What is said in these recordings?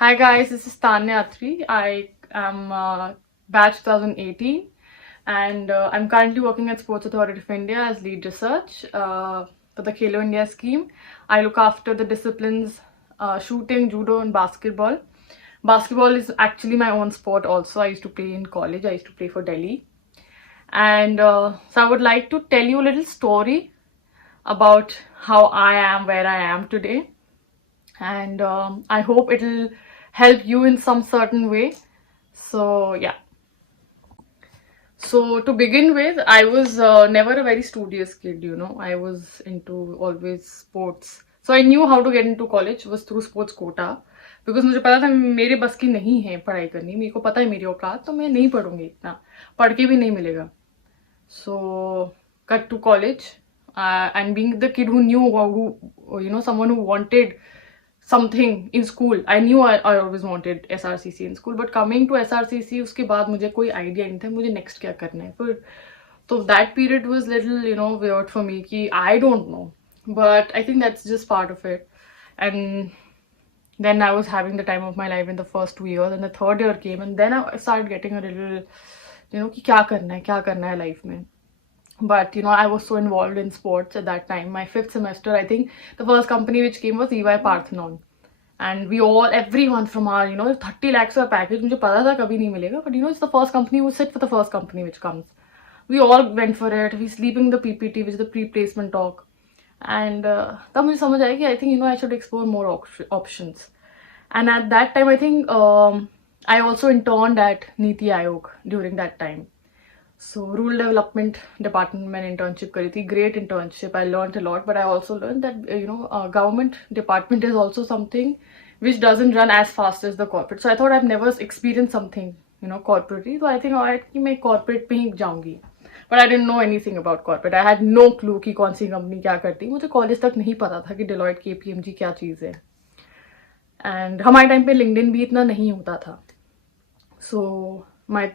Hi guys, this is Tanya Atri. I am batch 2018 and I'm currently working at Sports Authority of India as lead research for the Khelo India scheme. I look after the disciplines shooting, judo and basketball. Basketball is actually my own sport also. I used to play in college. I used to play for Delhi. And so I would like to tell you a little story about how I am where I am today. And I hope it'll help you in some certain way. So yeah. So to begin with, I was never a very studious kid, you know. I was into always sports. So I knew how to get into college was through sports quota. Because मुझे पता था मेरे बस की नहीं है पढ़ाई करनी, मेरे को पता है मेरी औकात, तो मैं नहीं पढ़ूंगी इतना, पढ़ के भी नहीं मिलेगा. So cut to college and being the kid who knew someone who wanted something in school. I knew I always wanted SRCC in school, but coming to SRCC उसके बाद मुझे कोई idea नहीं था मुझे next क्या करना है. फिर तो that period was little weird for me कि I don't know, but I think that's just part of it. And then I was having the time of my life in the first 2 years, and the third year came, and then I started getting a little कि क्या करना है life में. But I was so involved in sports at that time. My 5th semester, I think the first company which came was EY Parthenon, and everyone from our 30 lakhs का package, मुझे पता था कभी नहीं मिलेगा, but it's the first company, we sit for the first company which comes. We all went for it. We sleeping the PPT, which is the pre-placement talk, and तब मुझे समझ आया कि I think I should explore more options. And at that time, I think I also interned at Niti Aayog during that time. So rural development department में internship करी थी. Great internship. I learned a lot, but I also learned that government department is also something which doesn't run as fast as the corporate. So I thought I've never experienced something corporate. So I think कि मैं corporate में ही जाऊँगी. But I didn't know anything about corporate. I had no clue कि कौन सी company क्या करती. मुझे college तक नहीं पता था कि Deloitte KPMG क्या चीज़ है. And हमारे टाइम पे LinkedIn भी इतना नहीं होता था. So my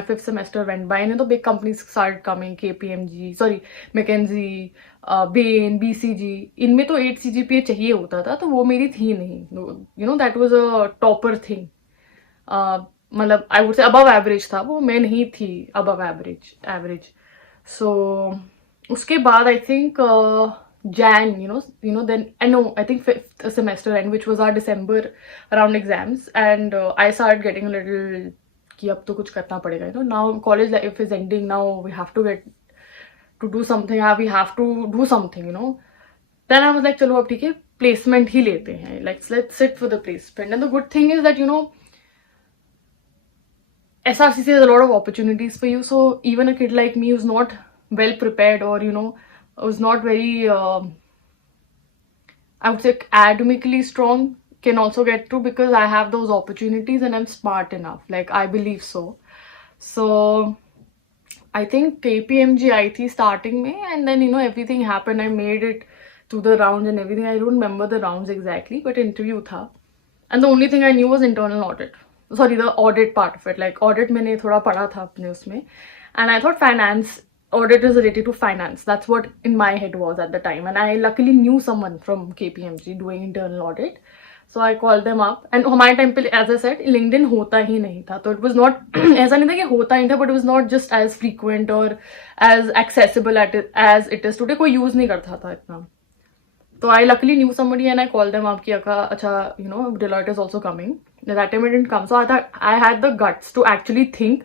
5th semester went by and the big companies started coming. KPMG, sorry, McKinsey, Bain, BCG. इनमें तो 8 CGPA चाहिए होता था, तो वो मेरी थी नहीं. That was a topper thing. मतलब I would say above average था वो, मैं नहीं थी above average. So उसके बाद I think Jan, then I think 5th semester end, which was our December around exams, and I started getting a little कि अब तो कुछ करना पड़ेगा. Now college life is ending. Now we have to get to do something. We have to do something. Then I was like, चलो अब ठीक है, placement ही लेते हैं. Let's sit for the placement. And the good thing is that SRCC has a lot of opportunities for you. So even a kid like me who's not well prepared or was not very I would say academically strong can also get through, because I have those opportunities and I'm smart enough. Like, I believe so. So I think KPMG आई थी starting में, and then everything happened. I made it to the rounds and everything. I don't remember the rounds exactly, but interview था. And the only thing I knew was internal audit. Sorry, the audit part of it. Like audit मैंने थोड़ा पढ़ा था अपने उसमें. And I thought finance, audit is related to finance. That's what in my head was at the time. And I luckily knew someone from KPMG doing internal audit. So I called them up. And हमारे time पे, as I said, LinkedIn होता ही नहीं था. तो it was not, ऐसा नहीं था कि होता ही था, but it was not just as frequent or as accessible as it is today. कोई use नहीं करता था इतना. So I luckily knew somebody and I called them up कि अच्छा, Deloitte is also coming. That time it didn't come. So I thought I had the guts to actually think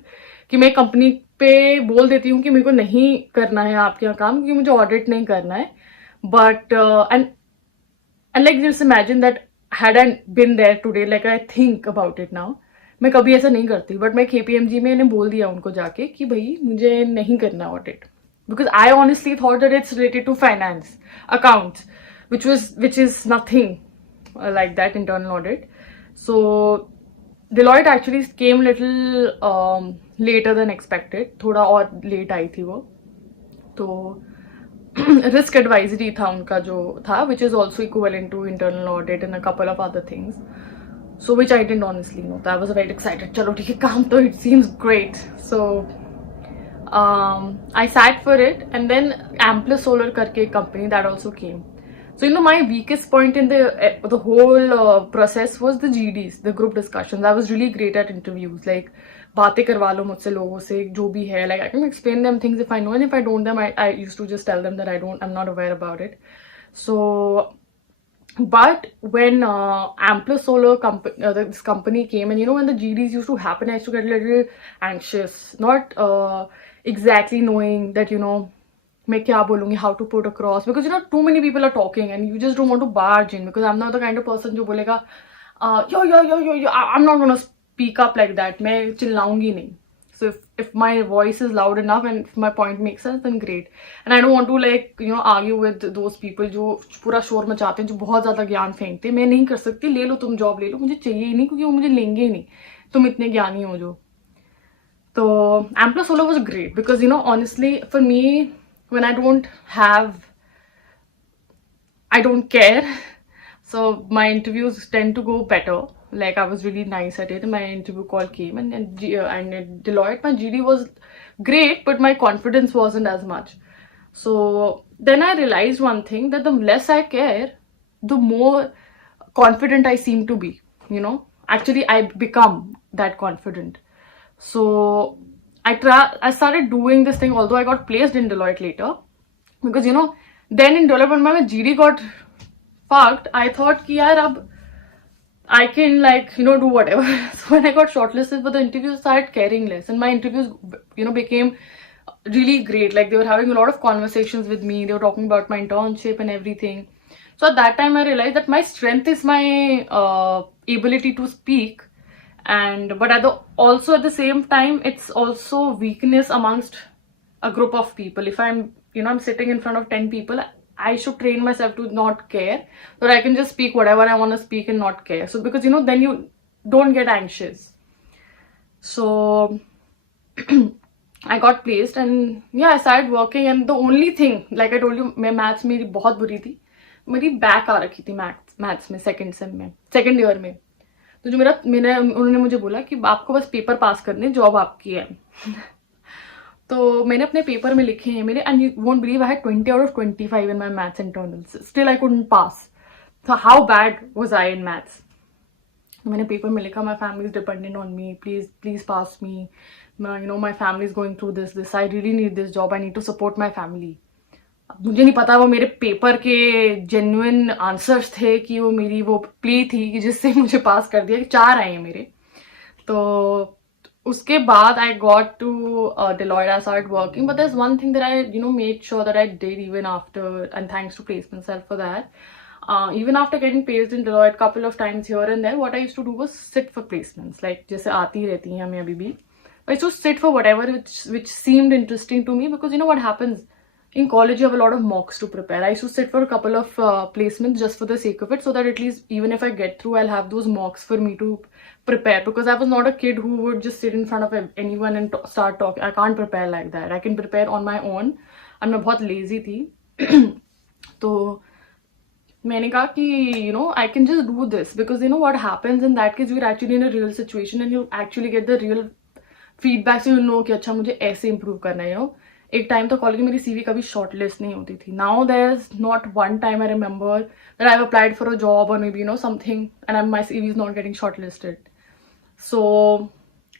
कि मैं company पे बोल देती हूँ कि मेरे को नहीं करना है आपके यहाँ काम, क्योंकि मुझे ऑडिट नहीं करना है. But and like just imagine that had I been there today, like I think about it now, मैं कभी ऐसा नहीं करती. बट मैं KPMG में बोल दिया उनको जाके कि भाई मुझे नहीं करना audit, because I honestly thought that it's related to finance, accounts, which is nothing like that internal audit. So Deloitte actually came little later than expected. थोड़ा और late आई थी वो. तो risk advisory था उनका जो था, which is also equivalent to internal audit and a couple of other things. So which I didn't honestly know. So I was very excited. चलो ठीक है, काम तो it seems great. So I sat for it, and then Amplus Solar करके एक company that also came. So, my weakest point in the whole process was the GDs, the group discussions. I was really great at interviews. Like, बातें करवा लो मुझसे लोगों से जो भी है. Like, I can explain them things if I know, and if I don't them, I used to just tell them that I'm not aware about it. So, but when Amplus Solar this company came, and when the GDs used to happen, I used to get a little anxious, not exactly knowing that मैं क्या बोलूँगी, how to put across, because too many people are talking and you just don't want to barge in, because I'm not the kind of person जो बोलेगा yo, I'm not gonna speak up like that, मैं चिल्लाऊंगी नहीं. So if my voice is loud enough and if my point makes sense, then great. And I don't want to argue with those people जो पूरा शोर मचाते हैं, जो बहुत ज़्यादा ज्ञान फेंकते हैं. मैं नहीं कर सकती. ले लो तुम जॉब, ले लो, मुझे चाहिए ही नहीं, क्योंकि वो मुझे लेंगे ही नहीं, तुम इतने ज्ञानी हो जो. So Amplus Solar was great because honestly for me, when I don't care, so my interviews tend to go better. Like, I was really nice at it, and my interview call came, and at Deloitte my GD was great, but my confidence wasn't as much. So then I realized one thing, that the less I care, the more confident I seem to be. Actually I become that confident. So I started doing this thing, although I got placed in Deloitte later, because then in Deloitte when my GD got fucked, I thought ki yaar ab I can do whatever. So when I got shortlisted for the interviews, I started caring less, and my interviews became really great. Like, they were having a lot of conversations with me, they were talking about my internship and everything. So at that time I realized that my strength is my ability to speak, but also at the same time it's also weakness amongst a group of people. If I'm sitting in front of 10 people, I should train myself to not care, so that I can just speak whatever I want to speak and not care. So because then you don't get anxious. So I got placed, and yeah, I started working. And the only thing, like I told you, मैं maths मेरी बहुत बुरी थी, मेरी back आ रखी थी maths में second year में. तो जो उन्होंने मुझे बोला कि आपको बस पेपर पास करने, जॉब आपकी है. तो मैंने अपने पेपर में लिखे हैं मेरे, and you won't believe I had 20 out of 25 in my maths internals. Still I couldn't pass. So how bad was I in maths? मैंने पेपर में लिखा, my family is dependent on me, please pass me. My family is going through this. I really need this job. I need to support my family. मुझे नहीं पता वो मेरे paper के genuine answers थे कि वो मेरी वो प्ली थी कि जिससे मुझे पास कर दिया. 4 आए हैं मेरे. तो उसके बाद I got to Deloitte. I started working, but there's one thing that I made sure that I did even after, and thanks to Placement Self for that. Even after getting placed in Deloitte couple of times here and there, what I used to do was sit for placements. Like, जैसे आती रहती हैं हमें अभी भी, I used to sit for whatever which seemed interesting to me, because what happens in college, you have a lot of mocks to prepare. I used to sit for a couple of placements just for the sake of it, so that at least even if I get through, I'll have those mocks for me to prepare, because I was not a kid who would just sit in front of anyone and start talking. I can't prepare like that. I can prepare on my own, and मैं बहुत lazy थी. तो मैंने कहा कि I can just do this, because what happens in that case, you're actually in a real situation and you actually get the real feedback, so कि अच्छा मुझे ऐसे improve करना है. एक टाइम तो कॉलेज में मेरी CV कभी shortlist नहीं होती थी. Now there's not one time I remember that I've applied for a job or maybe something, and my CV is not getting shortlisted. So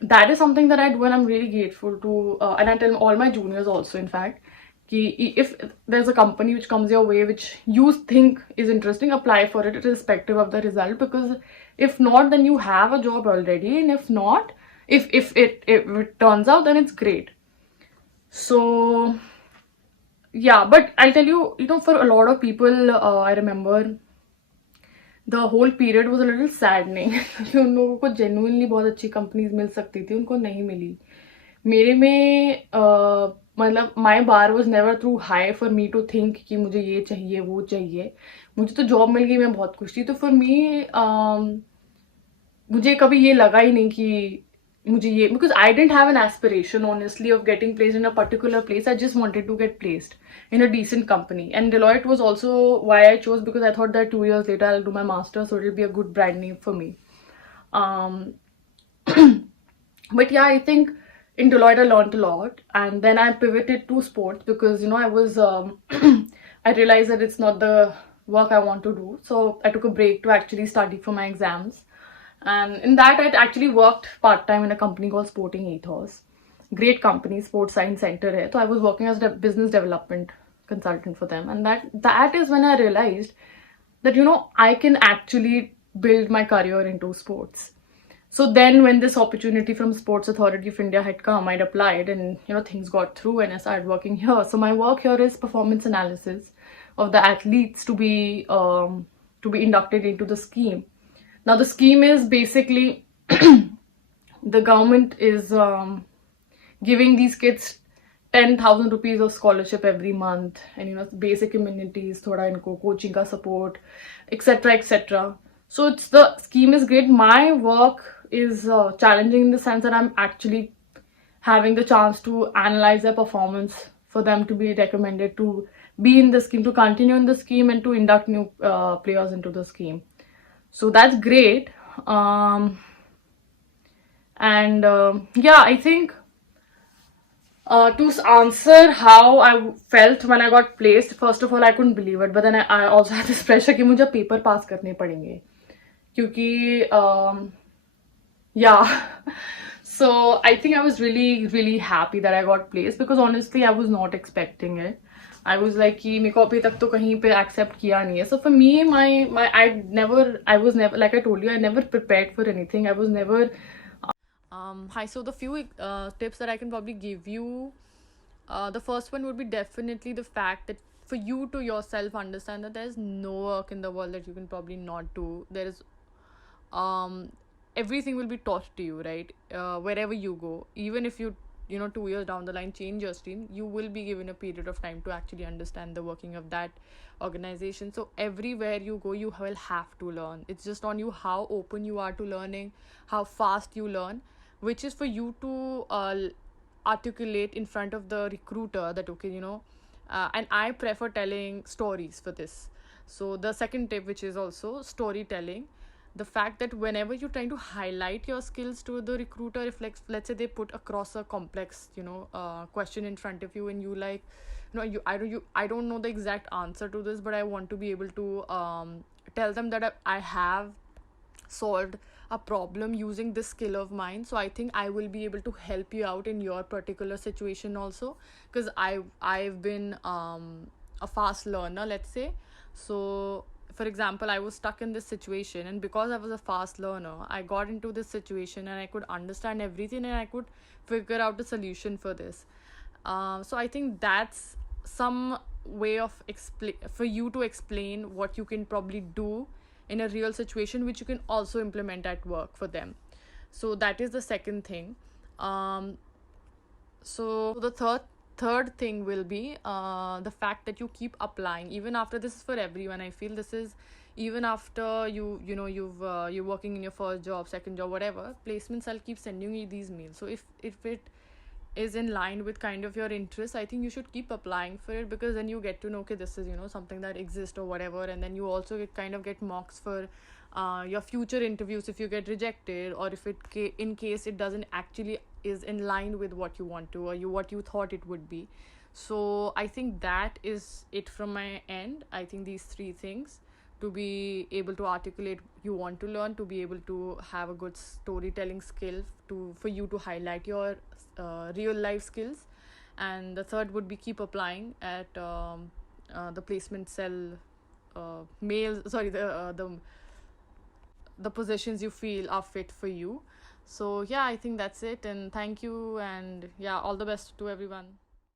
that is something that I do, and I'm really grateful to, and I tell all my juniors also, in fact, if there's a company which comes your way which you think is interesting, apply for it irrespective of the result, because if not, then you have a job already, and if not, if it turns out, then it's great. So yeah, but I'll tell you, for a lot of people, I remember the whole period was a little saddening. उन लोगों को genuinely बहुत अच्छी companies मिल सकती थी, उनको नहीं मिली. मेरे में मतलब my bar was never too high for me to think कि मुझे ये चाहिए वो चाहिए. मुझे तो job मिल गई, मैं बहुत खुश थी. तो for me मुझे कभी ये लगा ही नहीं कि मुझे ये, because I didn't have an aspiration honestly of getting placed in a particular place. I just wanted to get placed in a decent company, and Deloitte was also why I chose, because I thought that 2 years later I'll do my master's, so it'll be a good brand name for me. But yeah, I think in Deloitte I learned a lot, and then I pivoted to sports because I was I realized that it's not the work I want to do. So I took a break to actually study for my exams. And in that, I actually worked part-time in a company called Sporting Ethos. Great company, Sports Science Center hai. So I was working as a business development consultant for them. And that is when I realized that, I can actually build my career into sports. So then when this opportunity from Sports Authority of India had come, I'd applied, and things got through and I started working here. So my work here is performance analysis of the athletes to be inducted into the scheme. Now the scheme is basically the government is giving these kids 10,000 rupees of scholarship every month, and basic amenities, thoda inko coaching ka support, etc., etc. So the scheme is great. My work is challenging in the sense that I'm actually having the chance to analyze their performance for them to be recommended to be in the scheme, to continue in the scheme, and to induct new players into the scheme. So that's great. And yeah, I think to answer how I felt when I got placed, first of all, I couldn't believe it. But then I also had this pressure कि मुझे paper pass करने पड़ेंगे, क्योंकि yeah. So I think I was really, really happy that I got placed, because honestly I was not expecting it. I was like कि मेरे को अभी तक तो कहीं पे accept किया नहीं है. So for me, I was never, like I told you, I never prepared for anything. I was never. Hi, so the few tips that I can probably give you, the first one would be definitely the fact that for you to yourself understand that there's no work in the world that you can probably not do. There is everything will be taught to you, right? Wherever you go, even if you 2 years down the line change your stream, you will be given a period of time to actually understand the working of that organization. So everywhere you go, you will have to learn. It's just on you how open you are to learning, how fast you learn, which is for you to articulate in front of the recruiter that, okay, and I prefer telling stories for this. So the second tip, which is also storytelling, the fact that whenever you're trying to highlight your skills to the recruiter, if let's say they put across a complex question in front of you, and you like, I don't know the exact answer to this, but I want to be able to tell them that I have solved a problem using this skill of mine. So I think I will be able to help you out in your particular situation also, because I've been a fast learner, let's say. So for example, I was stuck in this situation, and because I was a fast learner, I got into this situation and I could understand everything and I could figure out a solution for this. So I think that's some way of for you to explain what you can probably do in a real situation, which you can also implement at work for them. So that is the second thing. So the third thing will be the fact that you keep applying even after. This is for everyone. I feel this is even after you're working in your first job, second job, whatever, placements, I'll keep sending you these mails. So if it is in line with kind of your interest, I think you should keep applying for it, because then you get to know, okay, this is something that exists or whatever. And then you also get mocks for your future interviews if you get rejected, or if in case it doesn't actually is in line with what you want to, or what you thought it would be. So I think that is it from my end. I think these three things: to be able to articulate you want to learn, to be able to have a good storytelling skill, for you to highlight your real life skills, and the third would be keep applying at the placement cell the positions you feel are fit for you. So yeah, I think that's it, and thank you, and yeah, all the best to everyone.